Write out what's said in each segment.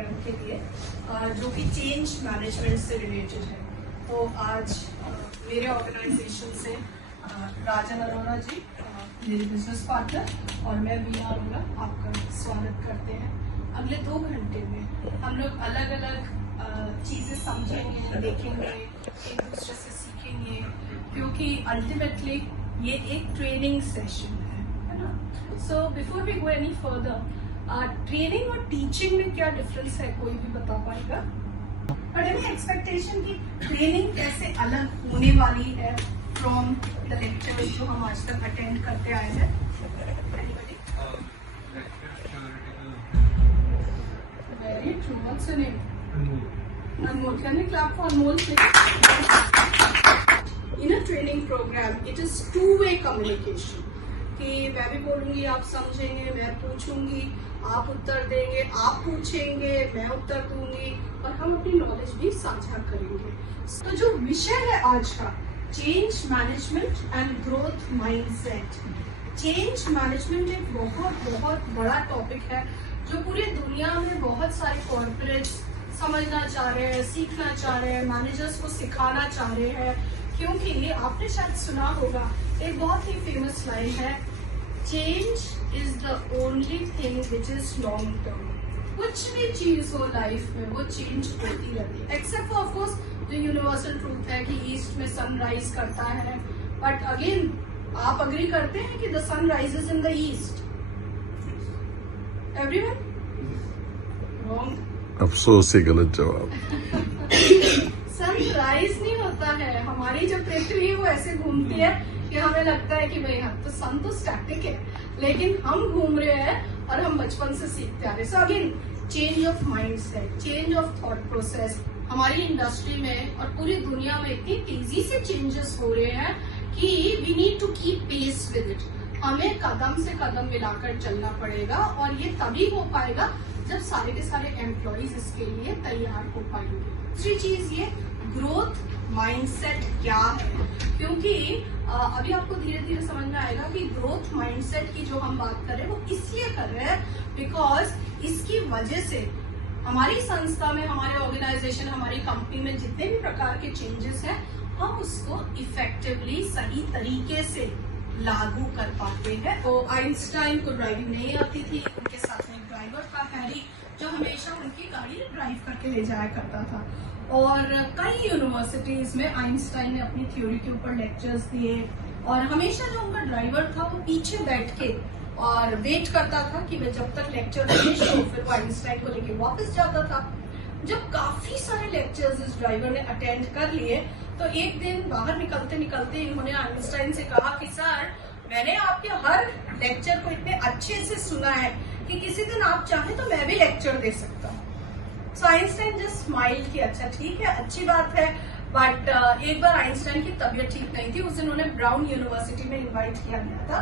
Programme के लिए जो कि चेंज मैनेजमेंट से रिलेटेड है। तो आज मेरे ऑर्गेनाइजेशन से राजन अरोड़ा जी, मेरे बिजनेस पार्टनर, और मैं वीना अरोड़ा आपका स्वागत करते हैं। अगले 2 घंटे में हम लोग अलग अलग चीज़ें समझेंगे, देखेंगे, एक दूसरे से सीखेंगे, क्योंकि अल्टीमेटली ये एक ट्रेनिंग सेशन है ना। So before we go any further, training और टीचिंग में क्या डिफरेंस है, कोई भी बता पाएगा? बट एनी एक्सपेक्टेशन की ट्रेनिंग कैसे अलग होने वाली है फ्रॉम द लेक्चर जो हम आज तक अटेंड करते आए हैं? Very true. What's your name? Anmol. Can we clap for Anmol, please? In a training program, it is two-way communication. कि मैं भी बोलूंगी, आप समझेंगे, मैं पूछूंगी, आप उत्तर देंगे, आप पूछेंगे, मैं उत्तर दूंगी, और हम अपनी नॉलेज भी साझा करेंगे। तो जो विषय है आज का, change management and growth mindset. Change management एक बहुत बहुत बड़ा टॉपिक है जो पूरी दुनिया में बहुत सारे कॉर्पोरेट्स समझना चाह रहे हैं, सीखना चाह रहे हैं, मैनेजर्स को सिखाना चाह रहे हैं। क्योंकि आपने शायद सुना होगा, एक बहुत ही फेमस लाइन है, change is the only thing which is long term. कुछ भी चीज हो लाइफ में, वो चेंज होती रहती है, एक्सेप्ट ऑफ कोर्स जो यूनिवर्सल ट्रूथ है कि ईस्ट में सनराइज करता है। बट अगेन, आप अग्री करते हैं कि the sun rises in the east? Everyone? Wrong. अफसोस ही गलत जवाब। सनराइज नहीं होता है, हमारी जो पृथ्वी है वो ऐसे घूमती है कि हमें लगता है कि भाई हम तो सन तो स्टैटिक है, लेकिन हम घूम रहे हैं और हम बचपन से सीखते आ रहे हैं। So again, change of mindset, change of thought process. हमारी इंडस्ट्री में और पूरी दुनिया में इतनी तेजी से चेंजेस हो रहे हैं कि we need to keep pace with it. हमें कदम से कदम मिलाकर चलना पड़ेगा, और ये तभी हो पाएगा जब सारे के सारे एम्प्लॉइज इसके लिए तैयार हो पाएंगे। दूसरी चीज ये, ग्रोथ माइंडसेट क्या है, क्योंकि अभी आपको धीरे धीरे समझ में आएगा कि ग्रोथ माइंडसेट की जो हम बात कर रहे हैं वो इसलिए कर रहे हैं बिकॉज इसकी वजह से हमारी संस्था में, हमारे ऑर्गेनाइजेशन, हमारी कंपनी में जितने भी प्रकार के चेंजेस हैं, हम उसको इफेक्टिवली सही तरीके से लागू कर पाते हैं। तो आइंस्टाइन को ड्राइविंग नहीं आती थी, उनके साथ में ड्राइवर था हैरी, जो हमेशा उनकी गाड़ी ड्राइव करके ले जाया करता था। और कई यूनिवर्सिटीज में आइंस्टाइन ने अपनी थ्योरी के ऊपर लेक्चर्स दिए, और हमेशा जो उनका ड्राइवर था वो पीछे बैठ के और वेट करता था कि मैं जब तक लेक्चर फिनिश हो, फिर वो आइंस्टाइन को लेके वापस जाता था। जब काफी सारे लेक्चर्स इस ड्राइवर ने अटेंड कर लिए, तो एक दिन बाहर निकलते निकलते इन्होंने आइंस्टाइन से कहा कि सर, मैंने आपके हर लेक्चर को इतने अच्छे से सुना है कि किसी दिन आप चाहें तो मैं भी लेक्चर दे सकता हूँ। सो आइंस्टाइन जस्ट स्माइल कि अच्छा ठीक है, अच्छी बात है। बट एक बार आइंस्टाइन की तबीयत ठीक नहीं थी, उस दिन उन्हें ब्राउन यूनिवर्सिटी में इन्वाइट किया गया था,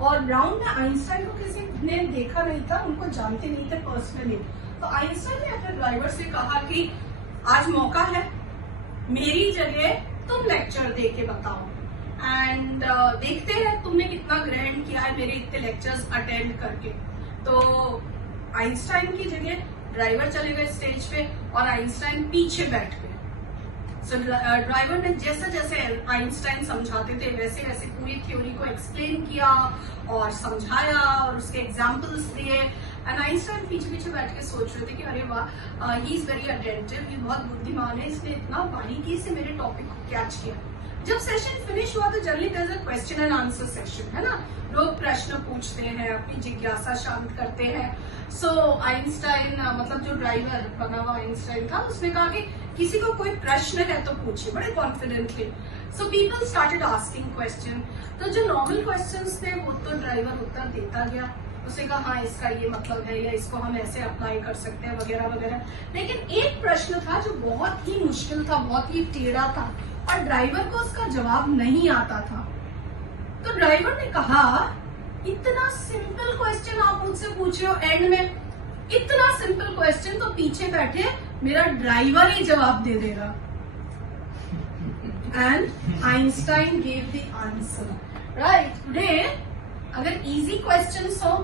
और ब्राउन में आइंस्टाइन को किसी ने देखा नहीं था, उनको जानते नहीं थे पर्सनली। तो आइंस्टाइन ने अपने ड्राइवर से कहा कि आज मौका है, मेरी जगह तुम लेक्चर दे के बताओ, एंड देखते हैं तुमने कितना ग्रैंड किया है मेरे इतने लेक्चर्स अटेंड करके। तो आइंस्टाइन की जगह ड्राइवर चले गए स्टेज पे, और आइंस्टाइन पीछे बैठ गए। सो ड्राइवर ने जैसे जैसे आइंस्टाइन समझाते थे वैसे वैसे पूरी थ्योरी को एक्सप्लेन किया और समझाया, और उसके एग्जाम्पल्स दिए। एंड आइंस्टाइन पीछे पीछे बैठ के सोच रहे थे कि अरे वाह, ही इज वेरी अटेंटिव, ये बहुत बुद्धिमान है, इसने इतना बारीकी से मेरे टॉपिक को कैच किया। जब सेशन फिनिश हुआ तो generally there is a question and answer session, है ना, लोग प्रश्न पूछते हैं, अपनी जिज्ञासा शांत करते हैं। सो आइंस्टाइन, मतलब जो ड्राइवर बना हुआ आइंस्टाइन था, उसने कहा कि किसी को कोई प्रश्न है तो पूछिए, बड़े confidently. So people started asking question. तो जो नॉर्मल क्वेश्चंस थे वो तो ड्राइवर उत्तर देता गया, उसने कहा हाँ इसका ये मतलब है, या इसको हम ऐसे अप्लाई कर सकते हैं, वगैरह वगैरह। लेकिन एक प्रश्न था जो बहुत ही मुश्किल था, बहुत ही टेढ़ा था, और ड्राइवर को उसका जवाब नहीं आता था। तो ड्राइवर ने कहा, इतना सिंपल क्वेश्चन आप मुझसे पूछे हो एंड में, इतना सिंपल क्वेश्चन तो पीछे बैठे मेरा ड्राइवर ही जवाब दे देगा। And Einstein gave the answer. Right, today अगर इजी क्वेश्चंस हो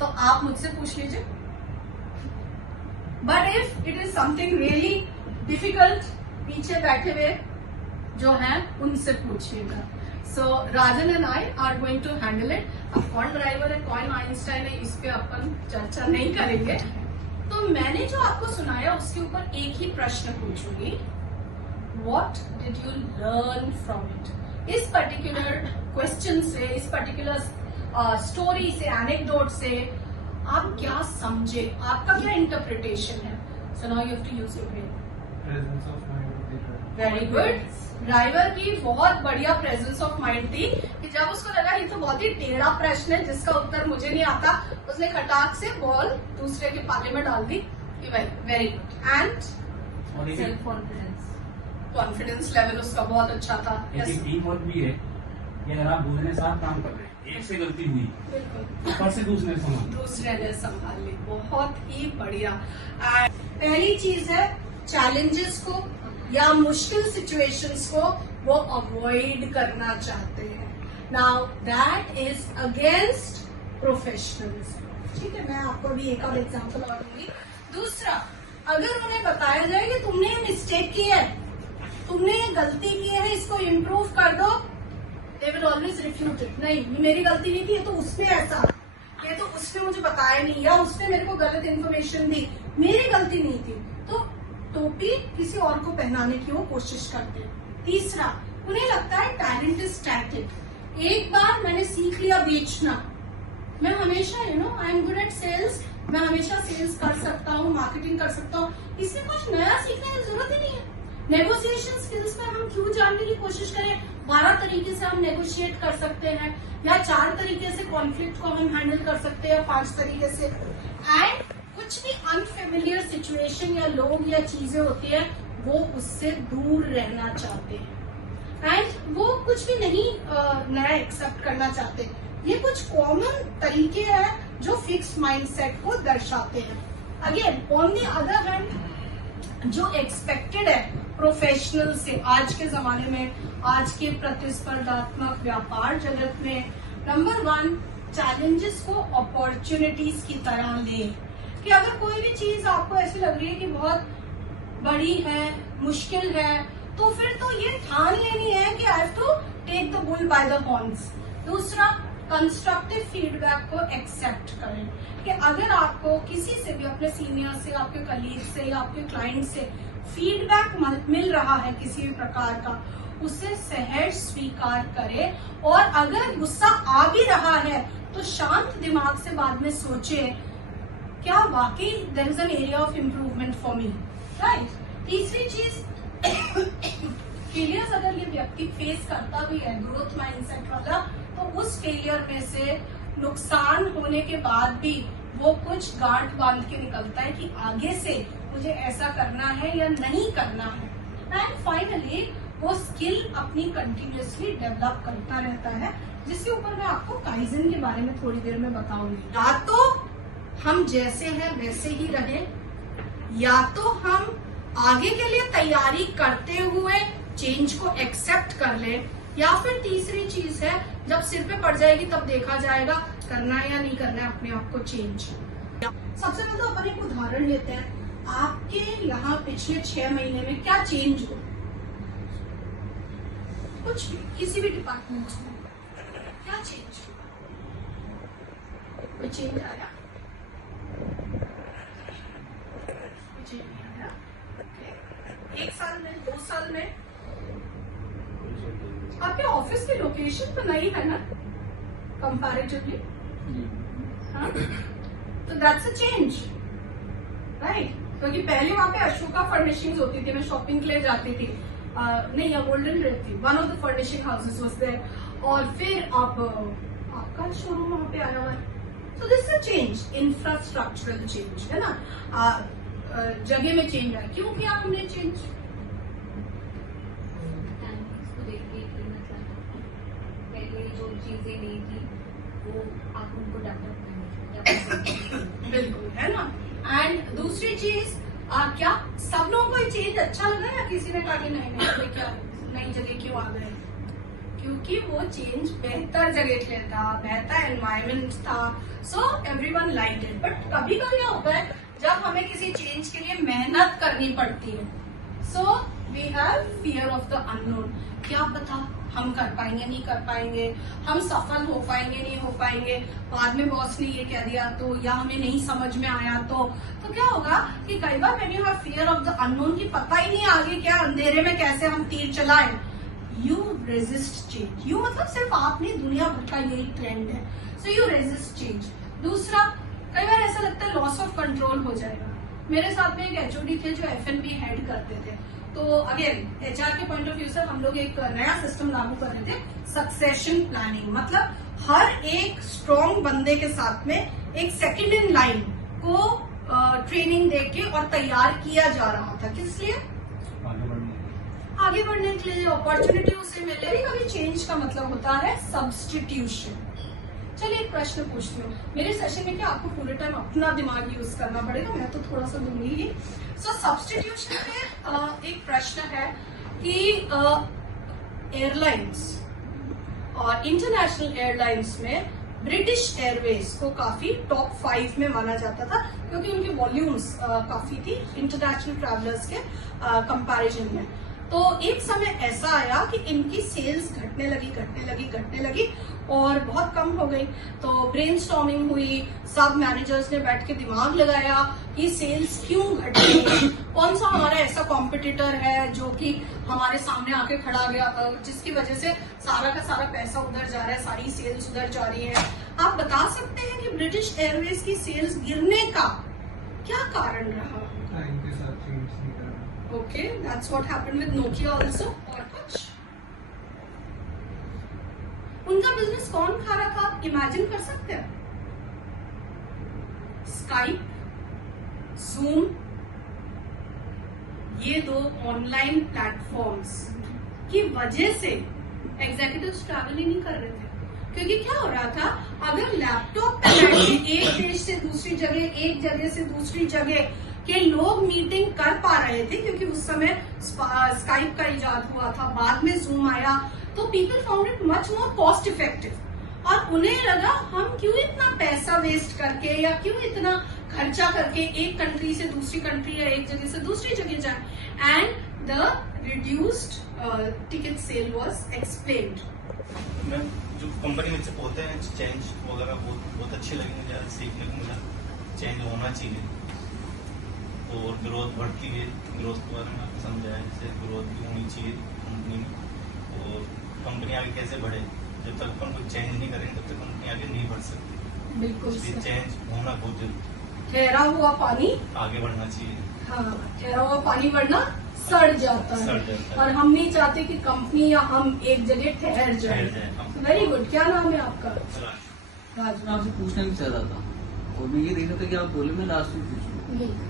तो आप मुझसे पूछ लीजिए, but if it is something really difficult, पीछे बैठे हुए जो हैं उनसे पूछिएगा. So Rajan and I are going to handle it. अब कौन ड्राइवर है कौन आइंस्टाइन है इस पे अपन चर्चा नहीं करेंगे. तो मैंने जो आपको सुनाया उसके ऊपर एक ही प्रश्न पूछूंगी. What did you learn from it? इस पर्टिकुलर क्वेश्चन से, इस पर्टिकुलर स्टोरी से, एनेक्डोट से आप क्या समझे, आपका क्या इंटरप्रिटेशन है? So now you have to use your brain. Presence of mind. Very good. Driver की बहुत बढ़िया प्रेजेंस ऑफ माइंड थी कि जब उसको लगा ये तो बहुत ही टेढ़ा प्रश्न है जिसका उत्तर मुझे नहीं आता, उसने खटाक से बॉल दूसरे के पाले में डाल दी. Very good. And self confidence, confidence level उसका बहुत अच्छा था. एक टीम वर्क भी है कि अगर आप दूसरे साथ काम कर रहे हैं, एक से गलती हुई बिल्कुल ऊपर से दूसरे संभाल. दूसरे ने संभाल ली. बहुत ही बढ़िया. पहली चीज है चैलेंजेस को या मुश्किल सिचुएशंस को वो अवॉइड करना चाहते हैं. Now that is against professionalism. ठीक है, मैं आपको अभी एक और एग्जांपल और दूंगी. दूसरा, अगर उन्हें बताया जाए कि तुमने ये मिस्टेक की है, तुमने ये गलती की है, इसको इम्प्रूव कर दो, they will always refute it. नहीं, ये मेरी गलती नहीं थी, ये तो उसने ऐसा, ये तो उसने मुझे बताया नहीं, या उसने मेरे को गलत इन्फॉर्मेशन दी, मेरी गलती नहीं थी. तो टोपी किसी और को पहनाने की वो कोशिश करते हैं. तीसरा, उन्हें लगता है टैलेंट इज स्टैटिक. एक बार मैंने सीख लिया बेचना, मैं हमेशा I am good at sales, मैं हमेशा सेल्स कर सकता हूँ, मार्केटिंग कर सकता हूँ, इसमें कुछ नया सीखने की जरूरत ही नहीं है. नेगोशिएशन स्किल्स में हम क्यों जानने की कोशिश करें? 12 तरीके से हम नेगोशिएट कर सकते हैं, या 4 तरीके से कॉन्फ्लिक्ट को हम हैंडल कर सकते हैं, 5 तरीके से. एंड कुछ भी अनफेमिलियर सिचुएशन या लोग या चीजें होती है वो उससे दूर रहना चाहते हैं. एंड वो कुछ भी नहीं नया एक्सेप्ट करना चाहते. ये कुछ कॉमन तरीके हैं जो फिक्स्ड माइंडसेट को दर्शाते हैं. Again on the other hand, जो एक्सपेक्टेड है प्रोफेशनल से आज के जमाने में, आज के प्रतिस्पर्धात्मक व्यापार जगत में, नंबर 1, चैलेंजेस को अपॉर्चुनिटीज की तरह ले. कि अगर कोई भी चीज आपको ऐसी लग रही है कि बहुत बड़ी है, मुश्किल है, तो फिर तो ये ठान लेनी है कि I have to take the bull by the horns. दूसरा, कंस्ट्रक्टिव फीडबैक को एक्सेप्ट करें. कि अगर आपको किसी से भी, अपने सीनियर से, आपके कलीग से या आपके क्लाइंट से फीडबैक मिल रहा है किसी भी प्रकार का, उसे सहज स्वीकार करें. और अगर गुस्सा आ भी रहा है तो शांत दिमाग से बाद में सोचे क्या वाकई there is an area of improvement for me. Right. तीसरी चीज, फेलियर्स अगर ये व्यक्ति फेस करता भी है ग्रोथ माइंडसेट वाला, तो उस फेलियर में से नुकसान होने के बाद भी वो कुछ गांठ बांध के निकलता है कि आगे से मुझे ऐसा करना है या नहीं करना है. एंड फाइनली वो स्किल अपनी कंटिन्यूअसली डेवलप करता रहता है, जिसके ऊपर मैं आपको काइजन के बारे में थोड़ी देर में बताऊंगी. या तो हम जैसे हैं वैसे ही रहें, या तो हम आगे के लिए तैयारी करते हुए चेंज को एक्सेप्ट कर लें, या फिर तीसरी चीज है जब सिर पे पड़ जाएगी तब देखा जाएगा करना है या नहीं करना है अपने आप को चेंज. सबसे पहले तो अपन एक उदाहरण लेते हैं. आपके यहाँ पिछले 6 महीने में क्या चेंज हो? कुछ भी, किसी भी डिपार्टमेंट में क्या चेंज हुआ? कोई चेंज आया? चेंज नहीं आया. 1 साल में, 2 साल में आपके ऑफिस की लोकेशन तो नई है ना कंपैरेटिवली. हाँ, तो दैट्स अ चेंज, राइट. क्योंकि पहले वहां पे अशोका फर्निशिंग्स होती थी, मैं शॉपिंग के लिए जाती थी. नहीं, गोल्डन रेड थी, one of the furnishing houses was there. और फिर अब आपका शोरूम वहां पे आया हुआ है. तो this is a change, infrastructural change है ना. जगह में चेंज है. क्यों किया हमने चेंज? पहले जो चीजें नहीं थी वो आप उनको डेवलप करेंगे. बिल्कुल, है ना. एंड दूसरी चीज, क्या सब लोगों को ये चेंज अच्छा लगा या किसी ने कहा कि नहीं क्या नई जगह क्यों आ गए? क्योंकि वो चेंज बेहतर जगह के लिए था, बेहतर एनवायरमेंट था, so everyone liked it. But कभी कभी क्या होता है, जब हमें किसी चेंज के लिए मेहनत करनी पड़ती है। So we have fear of the unknown. क्या पता हम कर पाएंगे नहीं कर पाएंगे, हम सफल हो पाएंगे नहीं हो पाएंगे, बाद में बॉस ने ये कह दिया तो, या हमें नहीं समझ में आया तो क्या होगा कि कई बार when you have fear of the unknown की पता ही नहीं आगे क्या अंधेरे में कैसे हम तीर चलाएं, यू रेजिस्ट चेंज। यू मतलब सिर्फ आप नहीं, दुनिया भर का यही ट्रेंड है। So you resist change. दूसरा, कई बार ऐसा लगता है लॉस ऑफ कंट्रोल हो जाएगा। मेरे साथ में एक एचओडी थे जो एफएनबी हेड करते थे। तो अगेन एचआर के पॉइंट ऑफ व्यू से हम लोग एक नया सिस्टम लागू कर रहे थे, सक्सेशन प्लानिंग। मतलब हर एक स्ट्रॉन्ग बंदे के साथ में एक सेकंड इन लाइन को ट्रेनिंग देके और तैयार किया जा रहा था। किस लिए? आगे बढ़ने के लिए, अपॉर्चुनिटी उसे मिले। कभी चेंज का मतलब होता है सब्स्टिट्यूशन। चलिए एक प्रश्न पूछती हूँ। मेरे सेशन में क्या आपको पूरे टाइम अपना दिमाग यूज करना पड़ेगा, मैं तो थोड़ा सा दूंगी ही। सो सब्स्टिट्यूशन में एक प्रश्न है कि एयरलाइंस और इंटरनेशनल एयरलाइंस में ब्रिटिश एयरवेज को काफी टॉप 5 में माना जाता था, क्योंकि उनकी वॉल्यूम्स काफी थी इंटरनेशनल ट्रैवलर्स के कंपैरिजन में। तो एक समय ऐसा आया कि इनकी सेल्स घटने लगी और बहुत कम हो गई। तो ब्रेनस्टॉर्मिंग हुई, सब मैनेजर्स ने बैठ के दिमाग लगाया कि सेल्स क्यों घट रही है, कौन सा हमारा ऐसा कॉम्पिटिटर है जो कि हमारे सामने आके खड़ा गया, जिसकी वजह से सारा का सारा पैसा उधर जा रहा है, सारी सेल्स उधर जा रही है। आप बता सकते हैं कि ब्रिटिश एयरवेज की सेल्स गिरने का क्या कारण रहा? Okay, that's what happened with Nokia also. और कुछ? उनका बिजनेस कौन खा रहा था? आप इमेजिन कर सकते हैं? स्काइप, जूम, ये 2 ऑनलाइन प्लेटफॉर्म्स की वजह से एग्जीक्यूटिव्स ट्रैवल ही नहीं कर रहे थे। क्योंकि क्या हो रहा था, अगर लैपटॉप पे बैठ के एक देश से दूसरी जगह, एक जगह से दूसरी जगह के लोग मीटिंग कर पा रहे थे, क्योंकि उस समय स्काइप का इजाद हुआ था, बाद में जूम आया, तो people found it much more cost effective. और उन्हें लगा हम क्यों इतना पैसा वेस्ट करके या क्यों इतना खर्चा करके एक कंट्री से दूसरी कंट्री या एक जगह से दूसरी जगह जाए। And the reduced ticket sale was explained. जो कंपनी में से होते हैं चेंज वगैरह बहुत अच्छी लगी मुझे, सीखने को मिला। चेंज होना चाहिए और ग्रोथ बढ़ती है, ग्रोथ के बारे में आपको समझाया, जैसे ग्रोथ भी होनी चाहिए कंपनी में। और कंपनी आगे कैसे बढ़े, जब तक अपन को चेंज नहीं करेंगे तब तक कंपनी आगे नहीं बढ़ सकती। बिल्कुल चेंज होना बहुत जरूरी। ठहरा हुआ पानी आगे बढ़ना चाहिए। हाँ, ठहरा हुआ पानी वरना सड़ जाता है। और हम नहीं चाहते कि कंपनी या हम एक जगह ठहर जाए। Very good. क्या नाम है आपका? राज। मैं आपसे पूछना भी चाह रहा था और मैं ये देख रहा था कि आप बोले, मैं लास्ट में पूछूंगा।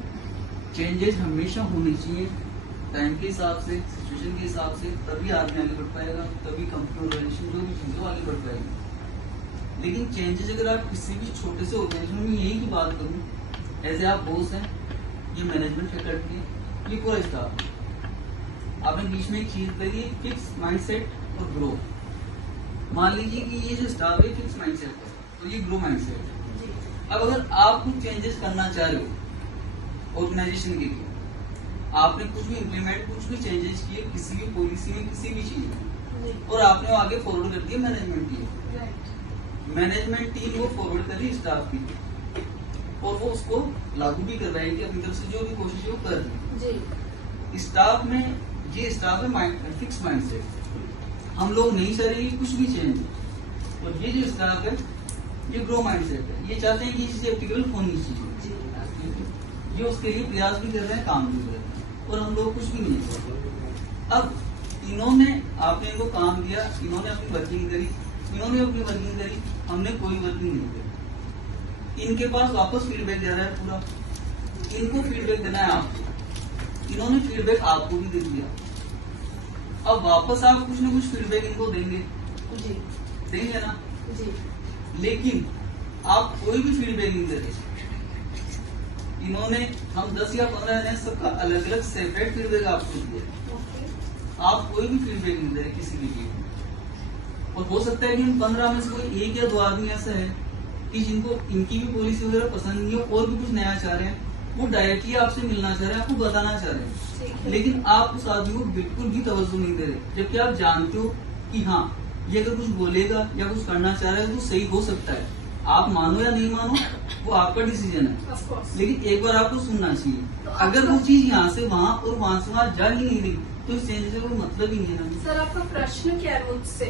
चेंजेस हमेशा होनी चाहिए टाइम के हिसाब से, सिचुएशन के हिसाब से, तभी आदमी आगे बढ़ पाएगा, तभी कंपनी ऑर्गेनाइजेशन जो भी चीजें आगे बढ़ पाएगी। लेकिन चेंजेस अगर आप किसी भी छोटे से ऑर्गेनाइजेशन में, यही की बात करूँ, ऐसे आप बॉस हैं, ये मैनेजमेंट फैकल्टी, ये पूरा स्टाफ, आपने बीच में एक चीज कही, फिक्स माइंडसेट और ग्रो। मान लीजिए कि ये जो स्टाफ है फिक्स माइंडसेट है, तो ये ग्रो माइंडसेट है। अब अगर आप कुछ चेंजेस करना चाह रहे हो ऑर्गेनाइजेशन के लिए, आपने कुछ भी इम्प्लीमेंट, कुछ भी चेंजेस किए किसी भी पॉलिसी में, किसी भी चीज में, और आपने आगे फॉरवर्ड कर दिया मैनेजमेंट टीम। मैनेजमेंट टीम वो फॉरवर्ड कर रही स्टाफ की और वो उसको लागू भी कर रही है, अपनी तरफ से जो भी कोशिश है वो कर रही है। स्टाफ में ये स्टाफ है फिक्स माइंडसेट, हम लोग नहीं चाह रहे कुछ भी चेंज। और ये जो स्टाफ है ये ग्रो माइंडसेट है, ये चाहते हैं कि ये चीजें एप्लीकेबल होनी चाहिए, ये उसके लिए प्रयास भी कर रहे हैं, काम भी कर रहे हैं, और हम लोग कुछ भी नहीं कर। अब इन्होंने, आपने इनको काम दिया, इन्होंने अपनी वर्किंग करी, इन्होंने अपनी वर्किंग करी, हमने कोई वर्किंग नहीं करी। इनके पास वापस फीडबैक दे रहा है पूरा, इनको फीडबैक देना है आपको, इन्होंने फीडबैक आपको भी दे दिया। अब वापस आप कुछ न कुछ फीडबैक इनको देंगे, देंगे ना? लेकिन आप कोई भी फीडबैक नहीं दे रहे। इन्होंने, हम 10 या 15 ने सबका अलग अलग सेपरेट फीडबैक आपको दिया। आप कोई भी फीडबैक नहीं दे रहे किसी भी चीज। और हो सकता है कि इन 15 में से कोई 1 या 2 आदमी ऐसा है कि जिनको इनकी भी पॉलिसी वगैरह पसंद नहीं हो और भी कुछ नया चाह रहे हैं, वो डायरेक्टली आपसे मिलना चाह रहे हैं, आपको बताना चाह रहे हैं, ठीक है। लेकिन आप उस आदमी को बिल्कुल भी तवज्जो नहीं दे रहे, जबकि आप जानते हो कि हाँ ये अगर कुछ बोलेगा या कुछ करना चाह रहा है तो सही हो सकता है। आप मानो या नहीं मानो वो आपका डिसीजन है, Of course। लेकिन एक बार आपको सुनना चाहिए। तो अगर आपका- वो चीज यहाँ से वहाँ और वहाँ से वहाँ जा ही नहीं रही तो इस चेंज से कोई मतलब ही नहीं है ना। सर आपका प्रश्न क्या है मुझसे?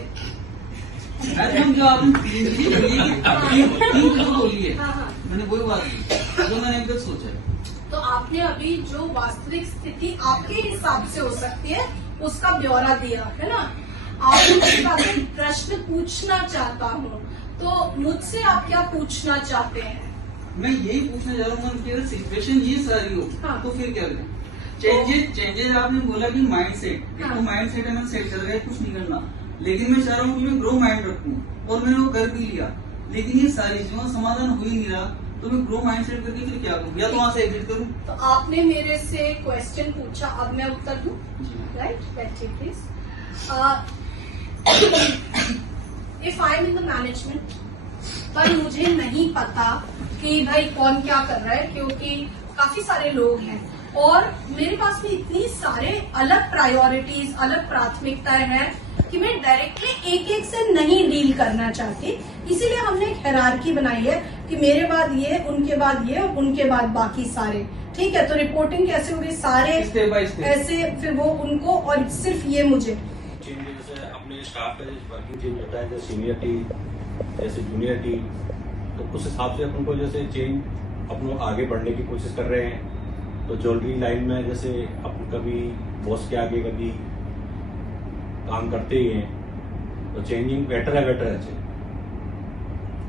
अरे हम जो आपने तीन चीजें बोली है, तीन चीजें बोली है, हाँ, हाँ। मैंने वही बात की जो मैंने अभी तक सोचा है। तो आपने अभी जो वास्तविक स्थिति आपके हिसाब से हो सकती है उसका ब्यौरा दिया है ना। आपने मुझसे आपसे प्रश्न पूछना चाहता हूँ, तो मुझसे आप क्या पूछना चाहते हैं? मैं यही पूछना चाह रहा हूँ कि अगर सिचुएशन ये सारी हो हाँ। तो फिर क्या करें? चेंजेस आपने बोला कि माइंड सेट, एक हाँ। तो माइंड सेट है, मैंने सेट कर रहा है, कुछ नहीं करना, लेकिन मैं चाह रहा हूँ कि मैं ग्रो माइंड रखूँ और मैंने वो कर भी लिया, लेकिन ये सारी चीजों का समाधान हो ही नहीं रहा, तो मैं ग्रो माइंड सेट करके फिर क्या करूँ? या तो वहाँ से एग्जिट करूँ। तो आपने मेरे से क्वेश्चन पूछा, अब मैं उत्तर दूं, राइट? बैठिए please. If I am in the management पर मुझे नहीं पता कि भाई कौन क्या कर रहा है, क्योंकि काफी सारे लोग हैं और मेरे पास में इतनी सारे अलग प्रायोरिटीज, अलग प्राथमिकताएं हैं कि मैं डायरेक्टली एक एक से नहीं डील करना चाहती। इसीलिए हमने एक हायरार्की बनाई है कि मेरे बाद ये, उनके बाद ये, उनके बाद बाकी सारे। ठीक है, तो रिपोर्टिंग कैसे होगी? सारे स्टेप बाय स्टेप ऐसे, फिर वो उनको और सिर्फ ये मुझे। चेंज जैसे अपने स्टाफ का वर्किंग चेंज होता है, जैसे सीनियर टीम, जैसे जूनियर टीम, तो उस हिसाब से अपन को जैसे चेंज अपन आगे बढ़ने की कोशिश कर रहे हैं। तो ज्वेलरी लाइन में जैसे अपन कभी बॉस के आगे कभी काम करते ही हैं, तो चेंजिंग बेटर है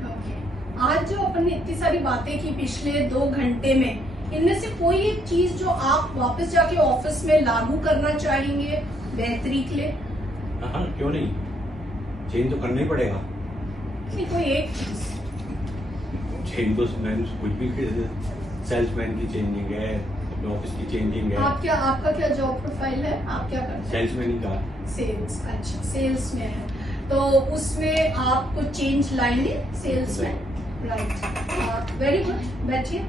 ओके। आज जो अपन ने इतनी सारी बातें की पिछले 2 घंटे में, इनमें से कोई एक चीज जो आप वापस जाके ऑफिस में लागू करना चाहेंगे बेहतरी के लिए? हाँ, क्यों नहीं, चेंज तो करना ही पड़ेगा। नहीं, कोई एक चीज। चेंज तो मैंने कुछ भी, सेल्समैन की चेंजिंग है, अपने ऑफिस की चेंजिंग है, आपका क्या जॉब प्रोफाइल है? आप क्या करते हैं? सेल्समैन ही का। सेल्स। अच्छा, सेल्स में है, तो उसमें आपको चेंज लाएंगे सेल्स में, राइट? Very good. बैठिए।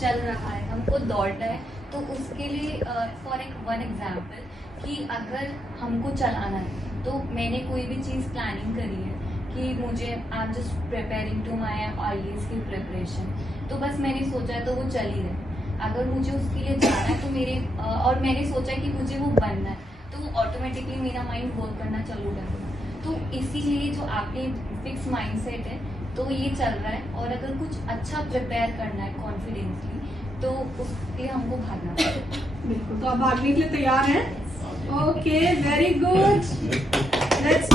चल रहा है, हमको दौड़ना है, तो उसके लिए फॉर वन एग्जाम्पल कि अगर हमको चलाना है तो मैंने कोई भी चीज़ प्लानिंग करी है कि मुझे I am just preparing to my IELTS की प्रिपरेशन, तो बस मैंने सोचा है तो वो चल ही रहा। अगर मुझे उसके लिए जाना है तो मेरे और मैंने सोचा है कि मुझे वो बनना है, तो ऑटोमेटिकली मेरा माइंड वर्क करना चालू कर देगा। तो इसीलिए जो आपने फिक्स माइंडसेट है तो ये चल रहा है, और अगर कुछ अच्छा प्रिपेयर करना है कॉन्फिडेंसली तो उसके लिए हमको भागना पड़ेगा। बिल्कुल, तो आप भागने के लिए तैयार हैं? Okay, very good. लेट्स